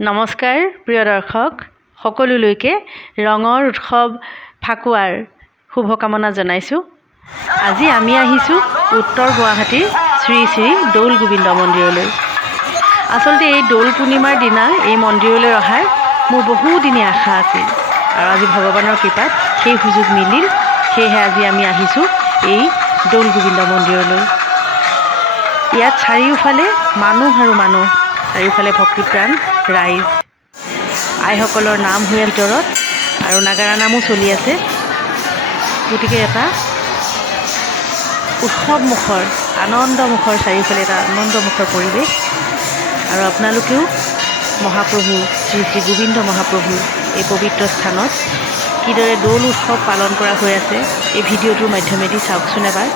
নমস্কাৰ প্ৰিয় দৰ্শক সকলোলৈকে ৰঙৰ উৎসৱ ফাকুৱাৰ শুভকামনা জনাইছোঁ। আজি আমি আহিছোঁ উত্তৰ গুৱাহাটীৰ শ্ৰী শ্ৰী দৌল গোবিন্দ মন্দিৰলৈ। আচলতে এই দৌল পূৰ্ণিমাৰ দিনা এই মন্দিৰলৈ অহাৰ মোৰ বহুদিনীয়া আশা আছিল আৰু আজি ভগৱানৰ কৃপাত সেই সুযোগ মিলিল। সেয়েহে আজি আমি আহিছোঁ এই দৌল গোবিন্দ মন্দিৰলৈ। ইয়াত চাৰিওফালে মানুহ আৰু মানুহ, চাৰিওফালে ভক্তিপ্ৰাণ ৰাইজ, আইসকলৰ নাম হৈ ভিতৰত আৰু নাগাৰা নামো চলি আছে। গতিকে এটা উৎসৱমুখৰ আনন্দমুখৰ চাৰিওফালে এটা আনন্দমুখৰ পৰিৱেশ। আৰু আপোনালোকেও মহাপ্ৰভু শ্ৰী শ্ৰী গোবিন্দ মহাপ্ৰভু এই পবিত্ৰ স্থানত কিদৰে দৌল উৎসৱ পালন কৰা হৈ আছে এই ভিডিঅ'টোৰ মাধ্যমেদি চাওকচোন এবাৰ।